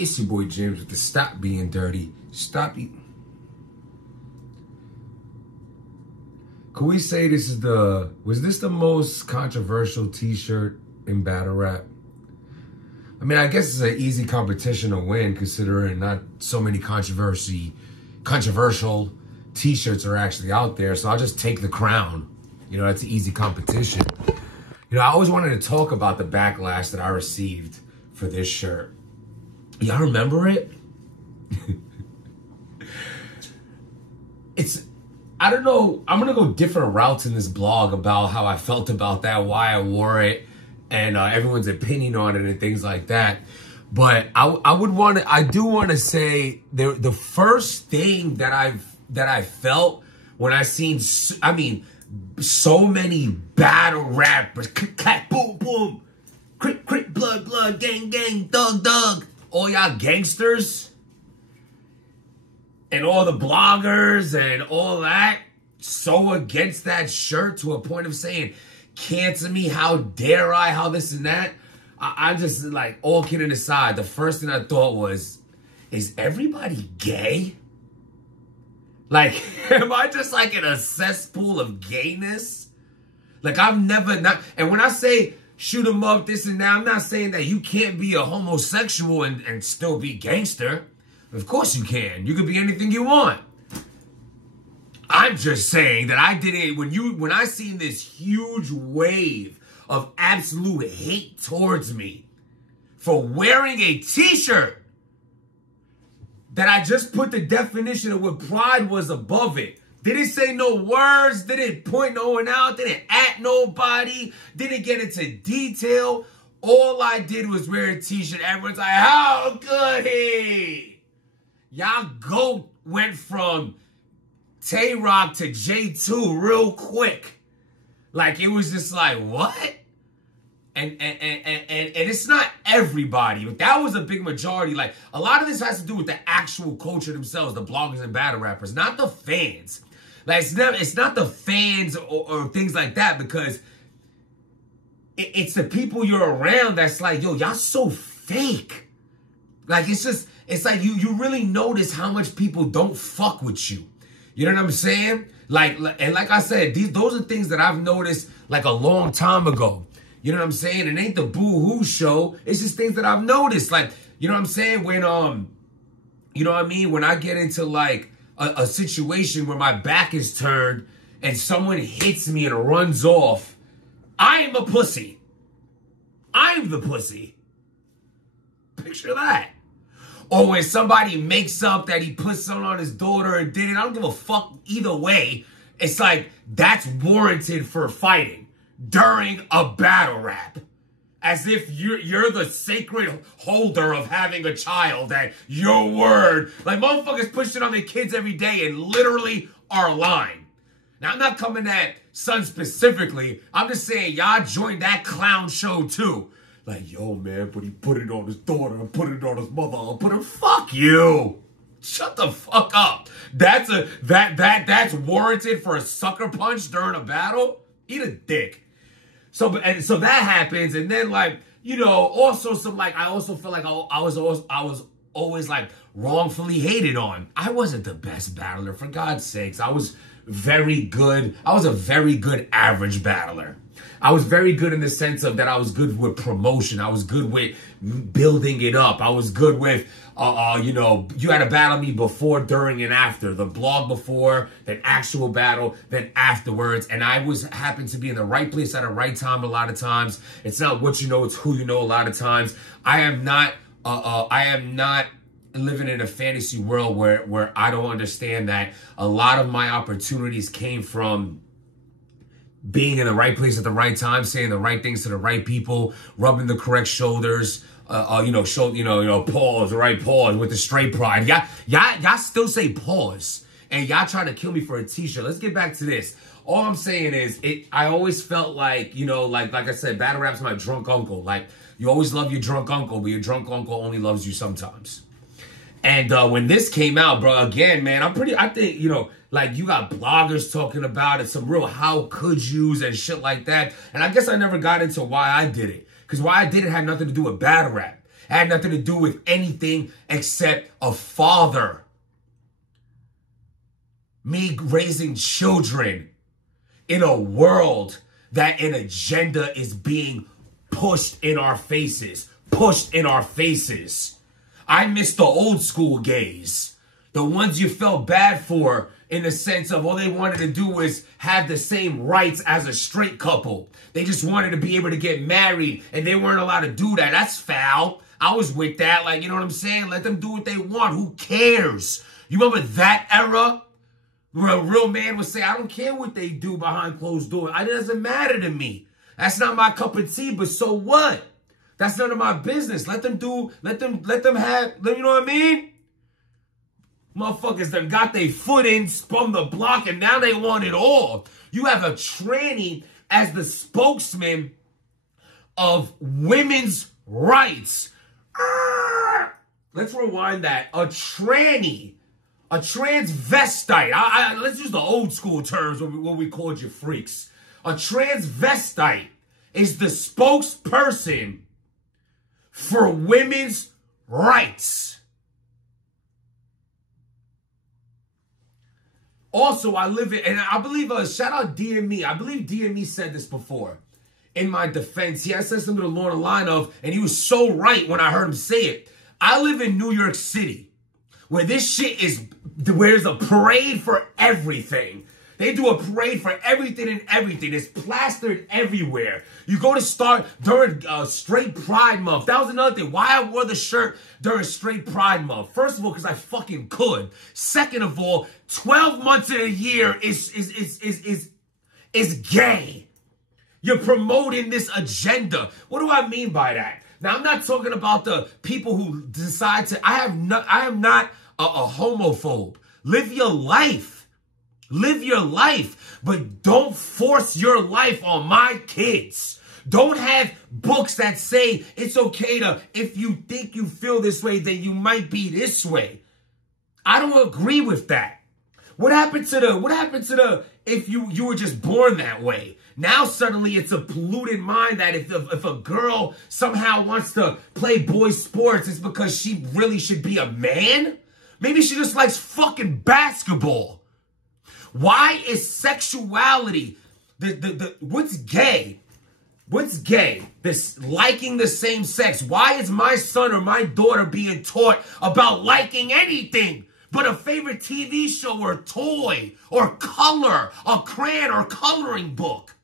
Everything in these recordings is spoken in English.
It's your boy James with the Stop Being Dirty. Could we say this is was this the most controversial t-shirt in battle rap? I mean, I guess it's an easy competition to win considering not so many controversial t-shirts are actually out there. So I'll just take the crown. You know, that's an easy competition. You know, I always wanted to talk about the backlash that I received for this shirt. Y'all remember it? I don't know. I'm going to go different routes in this blog about how I felt about that, why I wore it, and everyone's opinion on it and things like that. But I do want to say the first thing that I felt when I seen, so many battle rappers, clap, boom, boom, crit, blood, gang, thug, all y'all gangsters, and all the bloggers and all that, so against that shirt to a point of saying, cancel me, how dare I, how this and that. I'm just like, all kidding aside, the first thing I thought was, is everybody gay? Like, am I just like in a cesspool of gayness? Like, and when I say shoot 'em up, this and that, I'm not saying that you can't be a homosexual and still be gangster. Of course you can. You could be anything you want. I'm just saying that I did it when I seen this huge wave of absolute hate towards me for wearing a t-shirt that I just put the definition of what pride was above it. Didn't say no words, didn't point no one out, didn't at nobody, didn't get into detail. All I did was wear a t-shirt. Everyone's like, how could he? Y'all went from Tay-Rock to J2 real quick. Like, it was just like, what? And it's not everybody, but that was a big majority. Like, a lot of this has to do with the actual culture themselves, the bloggers and battle rappers, not the fans. Like, it's not the fans or things like that, because it's the people you're around that's like, yo, y'all so fake. Like, it's like you really notice how much people don't fuck with you. You know what I'm saying? Like I said, those are things that I've noticed like a long time ago. You know what I'm saying? It ain't the boo-hoo show. It's just things that I've noticed. Like, you know what I'm saying? When, you know what I mean? When I get into like a situation where my back is turned and someone hits me and runs off, I am a pussy. I'm the pussy. Picture that. Or when somebody makes up that he put something on his daughter and did it, I don't give a fuck either way. It's like, that's warranted for fighting during a battle rap. As if you're the sacred holder of having a child, that your word. Like, motherfuckers push it on their kids every day and literally are lying. Now, I'm not coming at Son specifically. I'm just saying, y'all joined that clown show too. Like, yo, man, but he put it on his daughter and put it on his mother. Fuck you. Shut the fuck up. That's warranted for a sucker punch during a battle? Eat a dick. So that happens, and then, like, you know, also some, like, I also feel like I was always like wrongfully hated on. I wasn't the best battler, for God's sakes. I was very good. I was a very good average battler. I was very good in the sense of that I was good with promotion. I was good with building it up. I was good with, you know, you had to battle me before, during, and after. The blog before, then actual battle, then afterwards. And I happened to be in the right place at the right time a lot of times. It's not what you know, it's who you know a lot of times. I am not living in a fantasy world where I don't understand that a lot of my opportunities came from being in the right place at the right time, saying the right things to the right people, rubbing the correct shoulders, pause, right pause with the straight pride. Y'all still say pause, and y'all trying to kill me for a t-shirt. Let's get back to this. All I'm saying is, I always felt like, you know, like I said, battle rap's my drunk uncle. Like, you always love your drunk uncle, but your drunk uncle only loves you sometimes. And when this came out, bro, again, man, I think, you know, like, you got bloggers talking about it, some real how could yous and shit like that. And I guess I never got into why I did it. Because why I did it had nothing to do with battle rap. It had nothing to do with anything except a father. Me raising children in a world that an agenda is being pushed in our faces. Pushed in our faces. I miss the old school gays. The ones you felt bad for in the sense of all they wanted to do was have the same rights as a straight couple. They just wanted to be able to get married and they weren't allowed to do that. That's foul. I was with that. Like, you know what I'm saying? Let them do what they want. Who cares? You remember that era? Where a real man would say, I don't care what they do behind closed doors. It doesn't matter to me. That's not my cup of tea, but so what? That's none of my business. Let them do, let them have, you know what I mean? Motherfuckers done got their foot in, spun the block, and now they want it all. You have a tranny as the spokesman of women's rights. Let's rewind that. A tranny. A transvestite. Let's use the old school terms when we called you freaks. A transvestite is the spokesperson for women's rights. Also, I live in, and I believe, shout out DME. I believe DME said this before. In my defense, he had said something along the line of, and he was so right when I heard him say it. I live in New York City, where this shit is, where there's a parade for everything. They do a parade for everything and everything. It's plastered everywhere. You go to start during Straight Pride Month. That was another thing. Why I wore the shirt during Straight Pride Month. First of all, because I fucking could. Second of all, 12 months of the year is gay. You're promoting this agenda. What do I mean by that? Now, I'm not talking about the people who decide to, I am not a homophobe. Live your life. Live your life, but don't force your life on my kids. Don't have books that say it's okay to, if you think you feel this way, then you might be this way. I don't agree with that. What happened to the, if you were just born that way? Now suddenly it's a polluted mind that if a girl somehow wants to play boys sports, it's because she really should be a man? Maybe she just likes fucking basketball. Why is sexuality, what's gay? What's gay? This liking the same sex. Why is my son or my daughter being taught about liking anything but a favorite TV show or toy or color, a crayon or coloring book?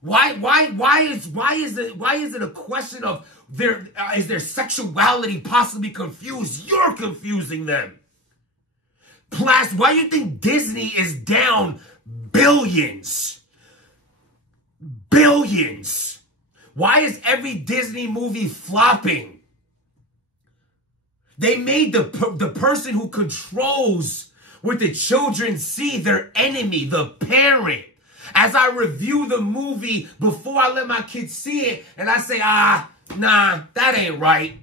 Why is it a question of is their sexuality possibly confused? You're confusing them. Plus, why do you think Disney is down billions? Billions. Why is every Disney movie flopping? They made the person who controls what the children see their enemy, the parent. As I review the movie before I let my kids see it, and I say, nah, that ain't right.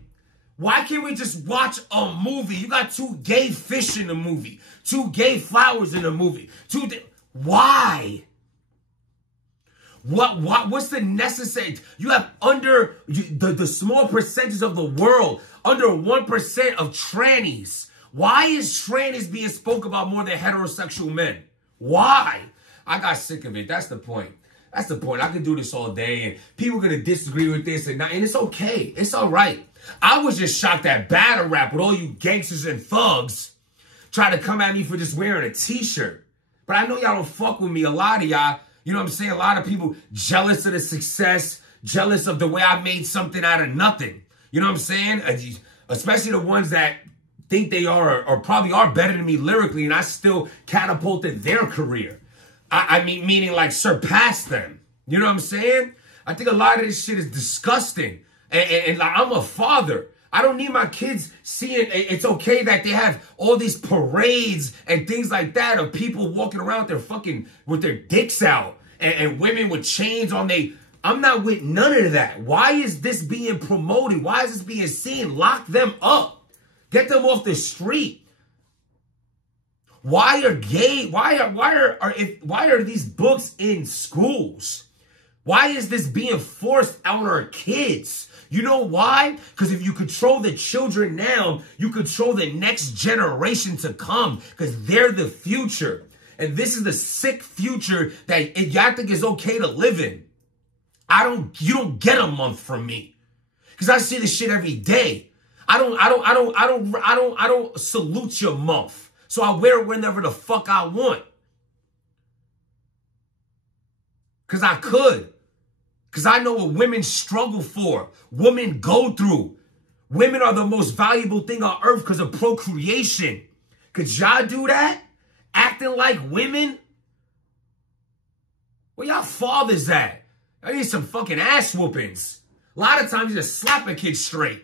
Why can't we just watch a movie? You got two gay fish in the movie. Two gay flowers in the movie. Why? What's the necessary? You have under the small percentage of the world, under 1% of trannies. Why is trannies being spoke about more than heterosexual men? Why? I got sick of it. That's the point. That's the point. I could do this all day, and people are going to disagree with this, and it's okay. It's all right. I was just shocked at battle rap with all you gangsters and thugs trying to come at me for just wearing a t-shirt. But I know y'all don't fuck with me. A lot of y'all, you know what I'm saying? A lot of people jealous of the success, jealous of the way I made something out of nothing. You know what I'm saying? Especially the ones that think they are or probably are better than me lyrically, and I still catapulted their career. I mean, meaning like surpass them. You know what I'm saying? I think a lot of this shit is disgusting. And like, I'm a father. I don't need my kids seeing it's okay that they have all these parades and things like that of people walking around with their dicks out and women with chains on they. I'm not with none of that. Why is this being promoted? Why is this being seen? Lock them up. Get them off the street. Why are these books in schools? Why is this being forced on our kids? You know why? Because if you control the children now, you control the next generation to come, because they're the future. And this is the sick future that y'all think is okay to live in. You don't get a month from me, because I see this shit every day. I don't salute your month. So I wear it whenever the fuck I want. Because I could. Because I know what women struggle for. Women go through. Women are the most valuable thing on earth because of procreation. Could y'all do that? Acting like women? Where y'all fathers at? I need some fucking ass whoopings. A lot of times you just slap a kid straight.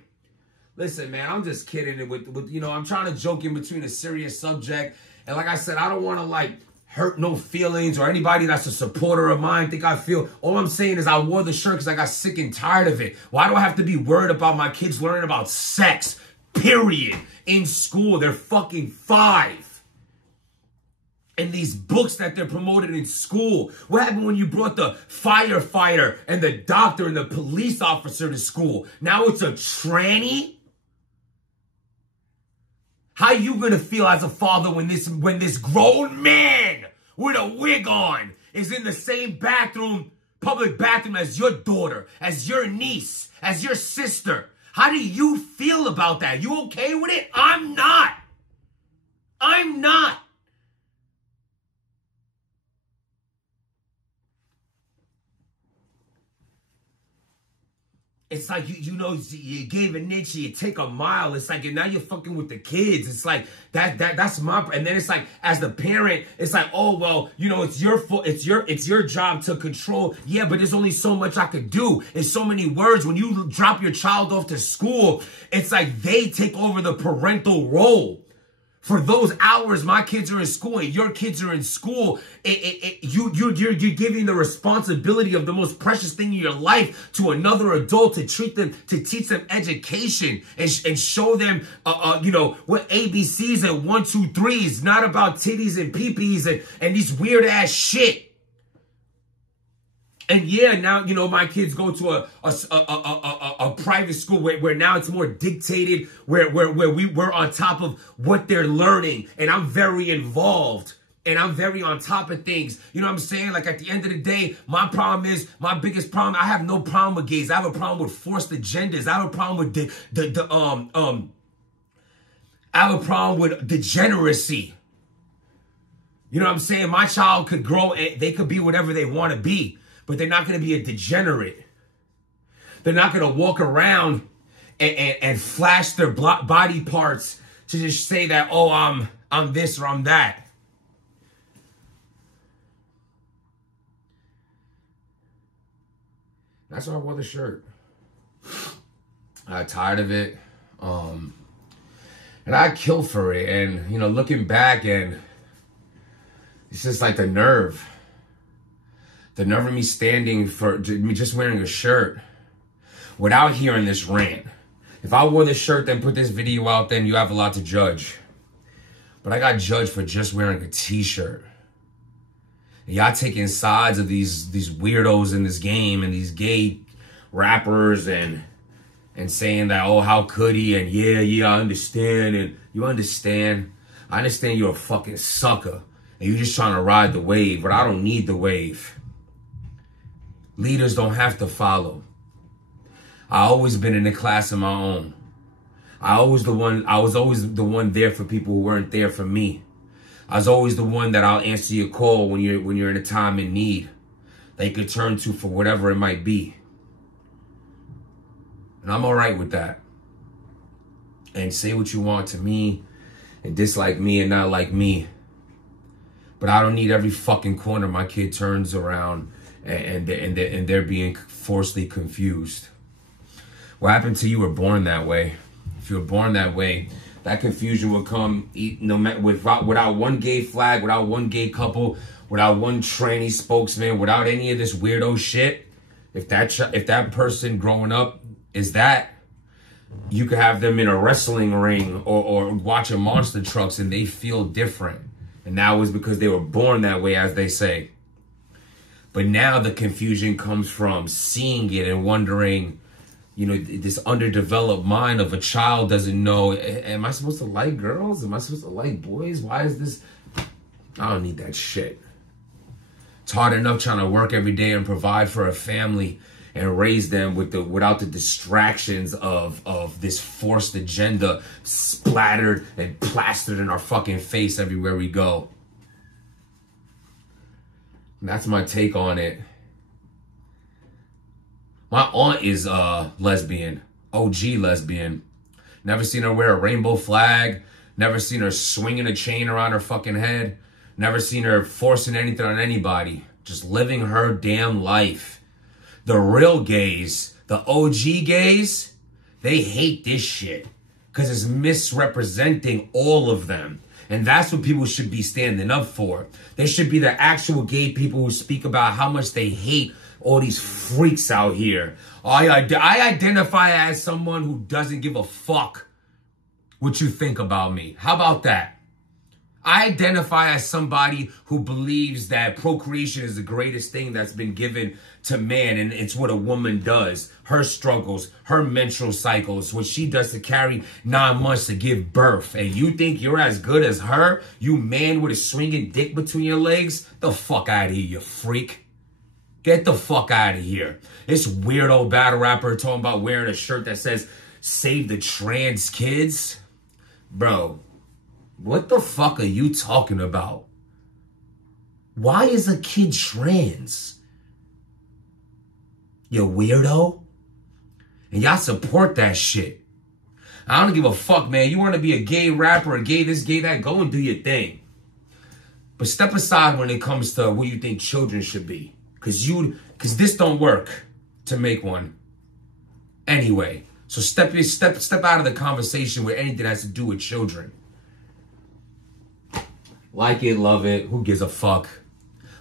Listen, man, I'm just kidding. With you know, I'm trying to joke in between a serious subject. And like I said, I don't want to, like, hurt no feelings, or anybody that's a supporter of mine think I feel. All I'm saying is I wore the shirt because I got sick and tired of it. Why do I have to be worried about my kids learning about sex, period, in school? They're fucking 5. And these books that they're promoting in school. What happened when you brought the firefighter and the doctor and the police officer to school? Now it's a tranny? How you gonna feel as a father when this grown man with a wig on is in the same bathroom, public bathroom, as your daughter, as your niece, as your sister? How do you feel about that? You okay with it? I'm not. I'm not. It's like, you know, you gave an inch, you take a mile. It's like, and now you're fucking with the kids. It's like, that's my, and then it's like, as the parent, it's like, oh, well, you know, it's your fault. It's your job to control. Yeah, but there's only so much I could do. It's so many words. When you drop your child off to school, it's like they take over the parental role. For those hours my kids are in school and your kids are in school, you're giving the responsibility of the most precious thing in your life to another adult to teach them education and show them, you know, what ABCs and 1, 2, 3s, not about titties and peepees and these weird ass shit. And yeah, now, you know, my kids go to a private school where now it's more dictated, where we're on top of what they're learning. And I'm very involved. And I'm very on top of things. You know what I'm saying? Like, at the end of the day, my biggest problem, I have no problem with gays. I have a problem with forced agendas. I have a problem with I have a problem with degeneracy. You know what I'm saying? My child could grow and they could be whatever they want to be. But they're not going to be a degenerate. They're not going to walk around and flash their body parts to just say that, oh, I'm this or I'm that. That's why I wore the shirt. I got tired of it. And I killed for it. And, you know, looking back, and it's just like the nerve. The nerve of me standing for me just wearing a shirt without hearing this rant. If I wore this shirt, then put this video out, then you have a lot to judge. But I got judged for just wearing a t-shirt. Y'all taking sides of these weirdos in this game and these gay rappers and saying that, oh, how could he? And yeah, I understand. And you understand. I understand you're a fucking sucker. And you're just trying to ride the wave, but I don't need the wave. Leaders don't have to follow. I always been in a class of my own. I was always the one there for people who weren't there for me. I was always the one that I'll answer your call when you're in a time in need. That you could turn to for whatever it might be. And I'm all right with that. And say what you want to me and dislike me and not like me. But I don't need every fucking corner my kid turns around and they're being forcibly confused. What happened to you were born that way. If you were born that way, that confusion will come no matter without one gay flag, without one gay couple, without one tranny spokesman, without any of this weirdo shit. If that person growing up is that, you could have them in a wrestling ring or watching monster trucks and they feel different. And that was because they were born that way, as they say. But now the confusion comes from seeing it and wondering, you know, this underdeveloped mind of a child doesn't know, am I supposed to like girls? Am I supposed to like boys? Why is this? I don't need that shit. It's hard enough trying to work every day and provide for a family and raise them without the distractions of this forced agenda splattered and plastered in our fucking face everywhere we go. And that's my take on it. My aunt is lesbian, OG lesbian. Never seen her wear a rainbow flag. Never seen her swinging a chain around her fucking head. Never seen her forcing anything on anybody. Just living her damn life. The real gays, the OG gays, they hate this shit because it's misrepresenting all of them. And that's what people should be standing up for. They should be the actual gay people who speak about how much they hate all these freaks out here. I identify as someone who doesn't give a fuck what you think about me. How about that? I identify as somebody who believes that procreation is the greatest thing that's been given to man, and it's what a woman does. Her struggles, her menstrual cycles, what she does to carry 9 months to give birth. And you think you're as good as her? You man with a swinging dick between your legs? The fuck out of here, you freak. Get the fuck out of here. This weirdo battle rapper talking about wearing a shirt that says, "Save the trans kids." Bro, what the fuck are you talking about? Why is a kid trans? You weirdo. And y'all support that shit. I don't give a fuck, man. You want to be a gay rapper, a gay this, gay that, go and do your thing. But step aside when it comes to what you think children should be. Cause this don't work to make one. Anyway, so step out of the conversation with anything that has to do with children. Like it, love it, who gives a fuck?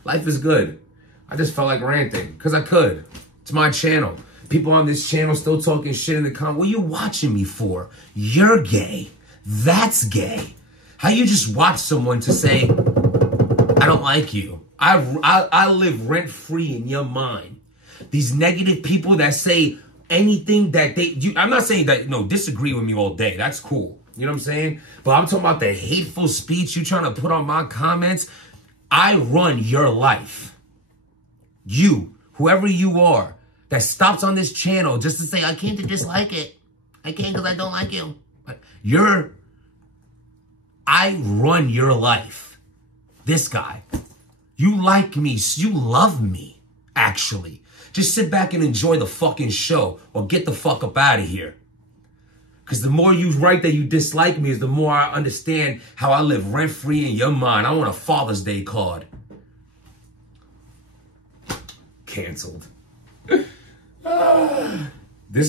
Life is good. I just felt like ranting, because I could. It's my channel. People on this channel still talking shit in the comments. What are you watching me for? You're gay. That's gay. How you just watch someone to say, I don't like you. I live rent-free in your mind. These negative people that say anything that I'm not saying that, no, disagree with me all day. That's cool. You know what I'm saying? But I'm talking about the hateful speech you trying to put on my comments. I run your life. You, whoever you are, that stops on this channel just to say, I came to dislike it. I came because I don't like you. I run your life. This guy. You like me. You love me, actually. Just sit back and enjoy the fucking show or get the fuck up out of here. Because the more you write that you dislike me is the more I understand how I live rent-free in your mind. I want a Father's Day card. Canceled. This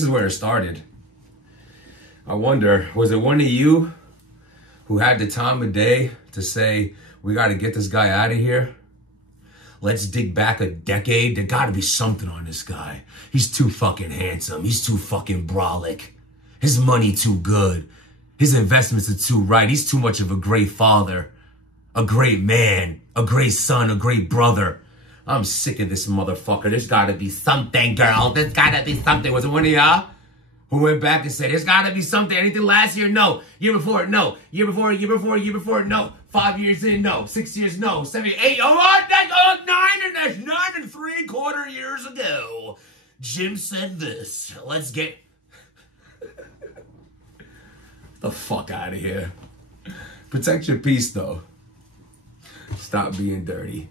is where it started. I wonder, was it one of you who had the time of day to say, we got to get this guy out of here? Let's dig back a decade. There got to be something on this guy. He's too fucking handsome. He's too fucking brolic. His money too good. His investments are too right. He's too much of a great father, a great man, a great son, a great brother. I'm sick of this motherfucker. There's got to be something, girl. There's got to be something. Was it one of y'all who went back and said, there's got to be something? Anything last year? No. Year before? No. Year before? No. 5 years in? No. 6 years? No. 7, 8, 9 and 3/4 years ago. Jim said this. Let's get the fuck out of here. Protect your peace, though. Stop being dirty.